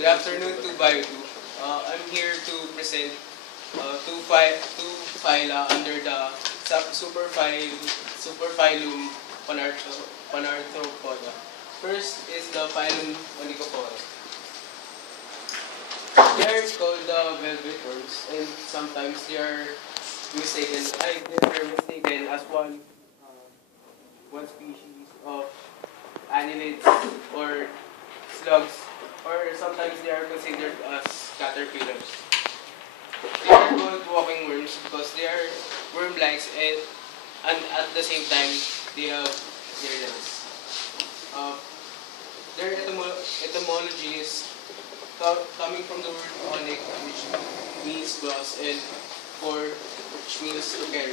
Good afternoon to Biodu. I'm here to present two phyla under the superphylum Panarthropoda. First is the phylum Onychophora. They are called the velvet worms, and sometimes they are mistaken as one species of annelids or slugs, or sometimes they are considered as caterpillars. They are called walking worms because they are worm-like and at the same time they have their legs. Uh, their etymology is coming from the word onyx, which means glass, and for which means to carry.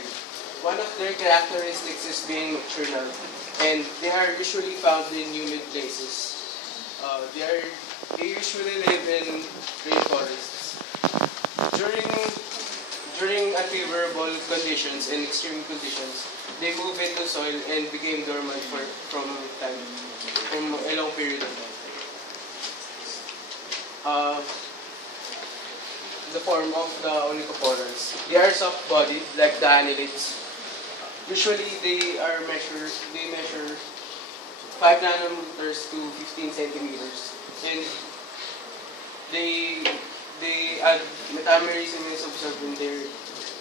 One of their characteristics is being nocturnal, and they are usually found in humid places. They usually live in rainforests. During during unfavorable conditions and extreme conditions, they move into soil and became dormant from a long period of time. Uh, the form of the onychophorans. They are soft-bodied like the annelids. Usually they measure 5 nanometers to 15 centimeters, and they add metamerism is observed in their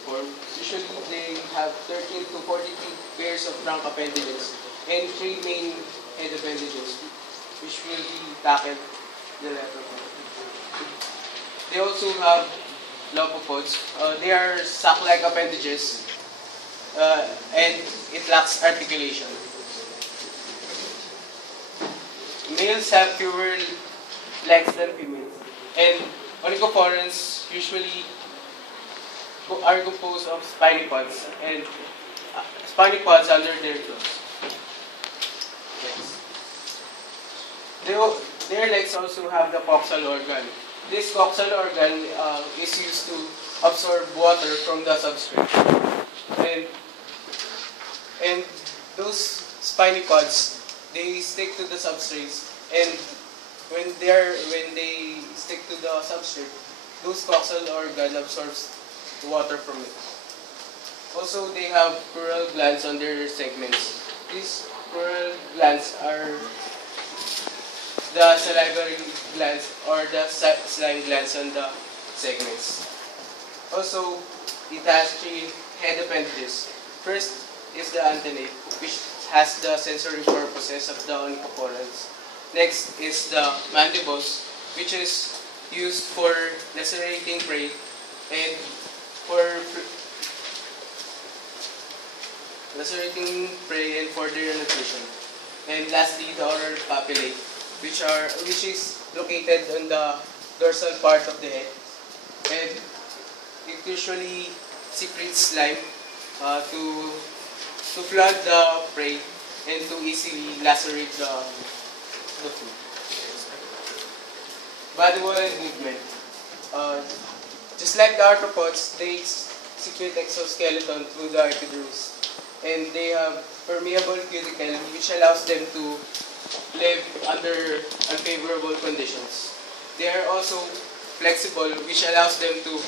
form. Usually they have 13 to 42 pairs of trunk appendages and 3 main head appendages, which will be tackled the latter part. They also have lopopods. They are sac-like appendages, and it lacks articulation. Males have fewer legs than females, and onychophorans usually are composed of spiny pods and spiny pods under their claws. Yes. Their legs also have the coxal organ. This coxal organ is used to absorb water from the substrate, and those spiny pods, they stick to the substrates, and when they stick to the substrate, those coxal organ absorbs the water from it. Also, they have crural glands on their segments. These crural glands are the salivary glands or the slime glands on the segments. Also, it has 3 head appendages. First is the antennae, which has the sensory purposes of the onychophorans. Next is the mandibles, which is used for lacerating prey and for their nutrition. And lastly, the oral papillae, which is located on the dorsal part of the head, and it usually secretes slime to flood the prey and to easily lacerate the food. Body wall and movement. Just like the arthropods, they secrete exoskeleton through the epidermis, and they have permeable cuticle, which allows them to live under unfavorable conditions. They are also flexible, which allows them to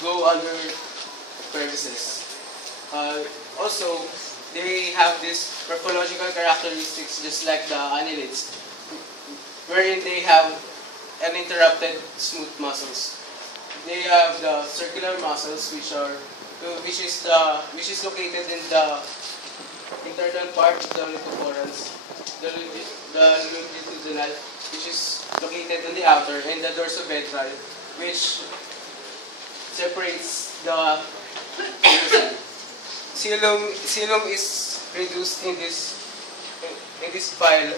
go under crevices. Also, they have these morphological characteristics just like the annelids, wherein they have uninterrupted smooth muscles. They have the circular muscles, which is located in the internal part of the onychophorans, the longitudinal, which is located on the outer, and the dorsoventral, which separates the Coelom is reduced in this phylum,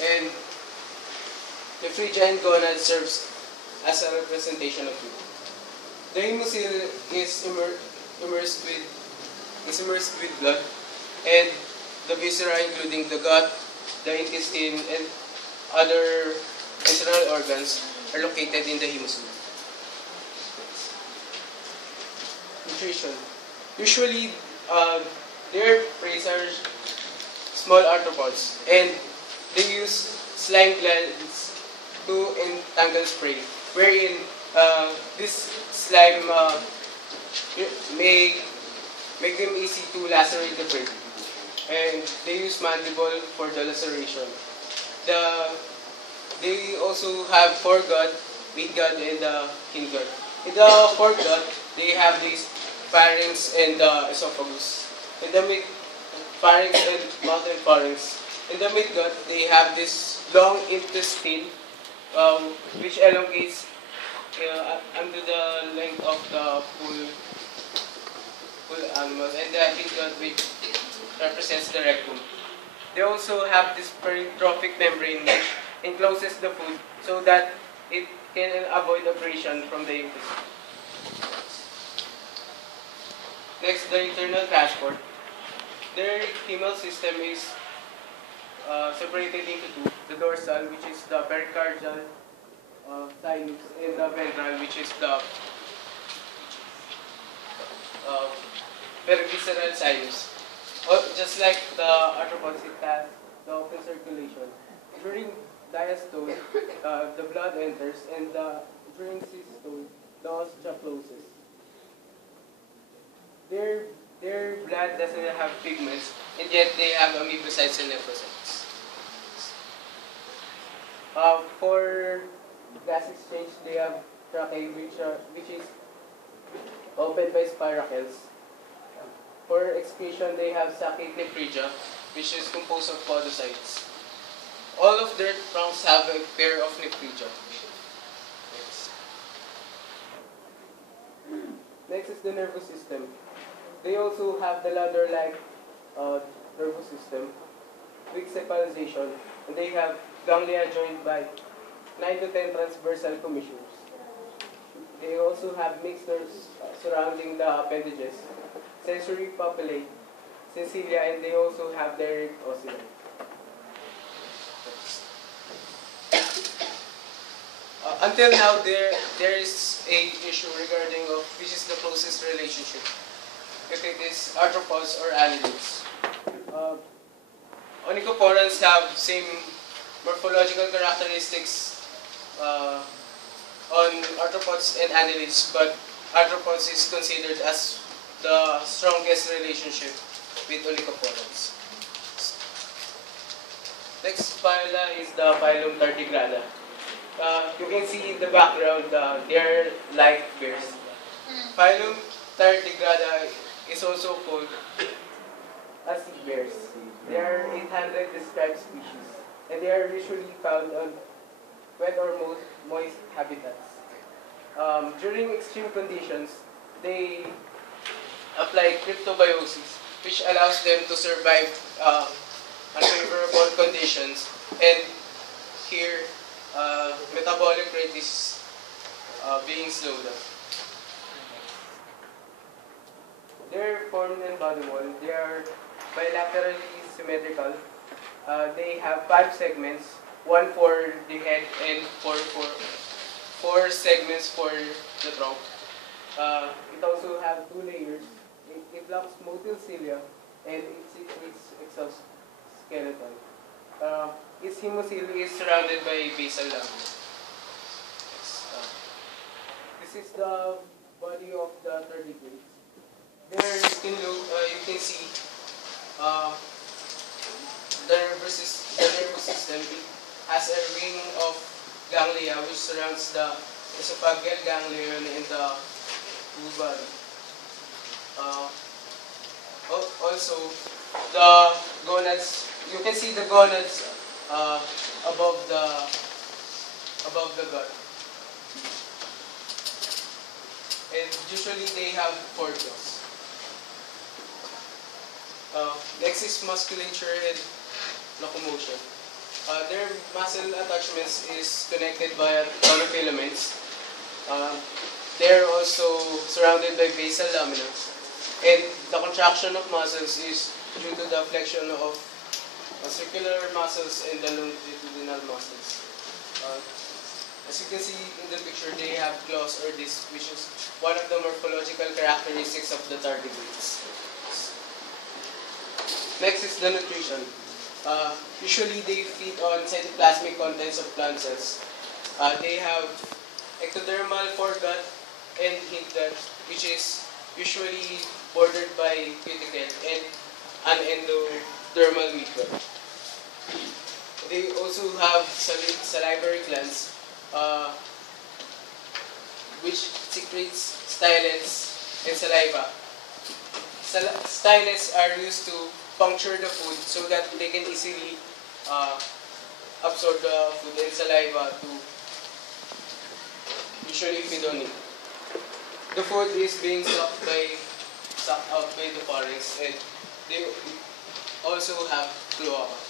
and the phrygia and gonad serves as a representation of it. The hemocoel is immersed with blood, and the viscera, including the gut, the intestine, and other internal organs, are located in the hemocoel. Nutrition. Usually, their prey are small arthropods, and they use slime glands to entangle prey, wherein this slime may make them easy to lacerate the prey, and they use mandible for the laceration. The They also have foregut, midgut, and hindgut. In the foregut, they have these pharynx and esophagus. In the pharynx and mouth and pharynx. In the midgut, they have this long intestine, which elongates under the length of the full animal, and the hindgut, which represents the rectum. They also have this peristrophic membrane which encloses the food so that it can avoid abrasion from the intestine. Next, the internal transport. Their chemical system is separated into two. The dorsal, which is the pericardial sinus, and the ventral, which is the perivisceral sinus. Just like the arthropods, it has the open circulation. During diastole, the blood enters, and during systole, the ostia closes. Their blood doesn't have pigments, and yet they have amoebocytes and nephrocytes. For gas exchange, they have tracheae, which is opened by spiracles. For excretion, they have saccate nephridia, which is composed of podocytes. All of their trunks have a pair of nephridia. Next is the nervous system. They also have the ladder-like nervous system, quick cephalization, and they have ganglia joined by 9 to 10 transversal commissures. They also have mixed nerves surrounding the appendages, sensory papillae, sensilla, and they also have direct ocelli. Until now, there is a issue regarding of which is the closest relationship, if it is arthropods or annelids. Onychoporans have same morphological characteristics on arthropods and annelids, but arthropods is considered as the strongest relationship with onychoporans. Next phyla is the phylum Tardigrada. You can see in the background, they are like bears. Phylum Tardigrada is also called as sea bears. There are 800 described species, and they are usually found on wet or moist habitats. During extreme conditions, they apply cryptobiosis, which allows them to survive unfavorable conditions, and here metabolic rate is being slowed down. Their form and body wall, they are bilaterally symmetrical. They have 5 segments, one for the head and four segments for the trunk. It also has 2 layers. It lacks motile cilia and its exoskeleton. Its hemocele is surrounded by basal lamina. This is the body of the tardigrades. There you can see the nervous system. It has a ring of ganglia which surrounds the esophageal ganglion and the full body. Also, the gonads. You can see the gonads above the gut, and usually they have 4 jaws. Next is musculature and locomotion. Their muscle attachments is connected by tonofilaments. They are also surrounded by basal lamina, and the contraction of muscles is due to the flexion of circular muscles and the longitudinal muscles. As you can see in the picture, they have claws or discs, which is one of the morphological characteristics of the tardigrades. Next is the nutrition. Usually they feed on cytoplasmic contents of plant cells. They have ectodermal foregut and hindgut, which is usually bordered by cuticle and an endodermal midgut. They also have salivary glands, uh, which secretes stylets and saliva. Stylets are used to puncture the food so that they can easily uh, absorb the food, and saliva to usually feed on it. The food is being sucked out by the pharynx, and they also have cloaca.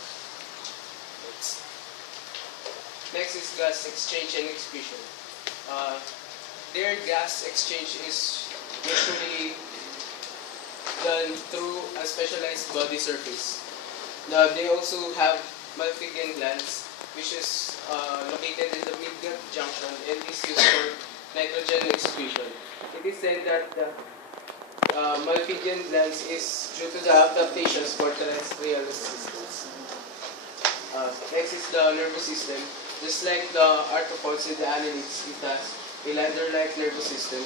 Next is gas exchange and excretion. Uh, their gas exchange is usually done through a specialized body surface. Now, they also have Malpighian glands, which is located in the midgut junction and is used for nitrogen excretion. It is said that the Malpighian glands is due to the adaptations for terrestrial existence. Next is the nervous system. Just like the arthropods and the annelids, it has a ladder-like nervous system.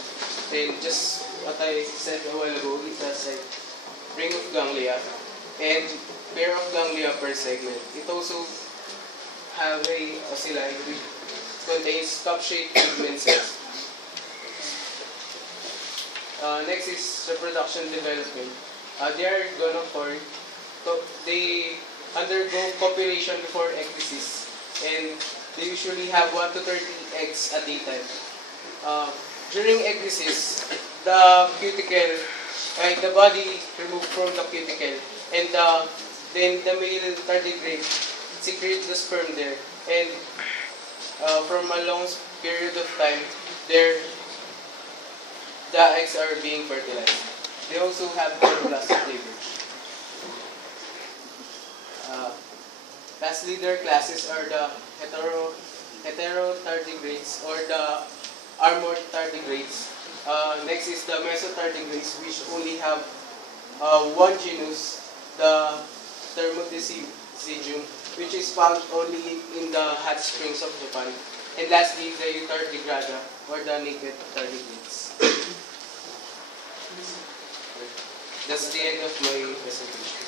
And just what I said a while ago, it has a ring of ganglia and pair of ganglia per segment. It also have a ocelli which contains cup-shaped pigment cells. Next is reproduction development. They are gonophoid. So they undergo copulation before ecdysis, and they usually have 1 to 30 eggs at a time. During ecdysis, the cuticle, the body removed from the cuticle, and then the male tardigrade secretes the sperm there, and from a long period of time, the eggs are being fertilized. They also have chloroplast flavor. Lastly, their classes are the heterotardigrades or the armored tardigrades. Next is the mesotardigrades, which only have one genus, the Thermodicidium, which is found only in the hot springs of Japan. And lastly, the Eutardigrada, or the naked tardigrades. That's the end of my presentation.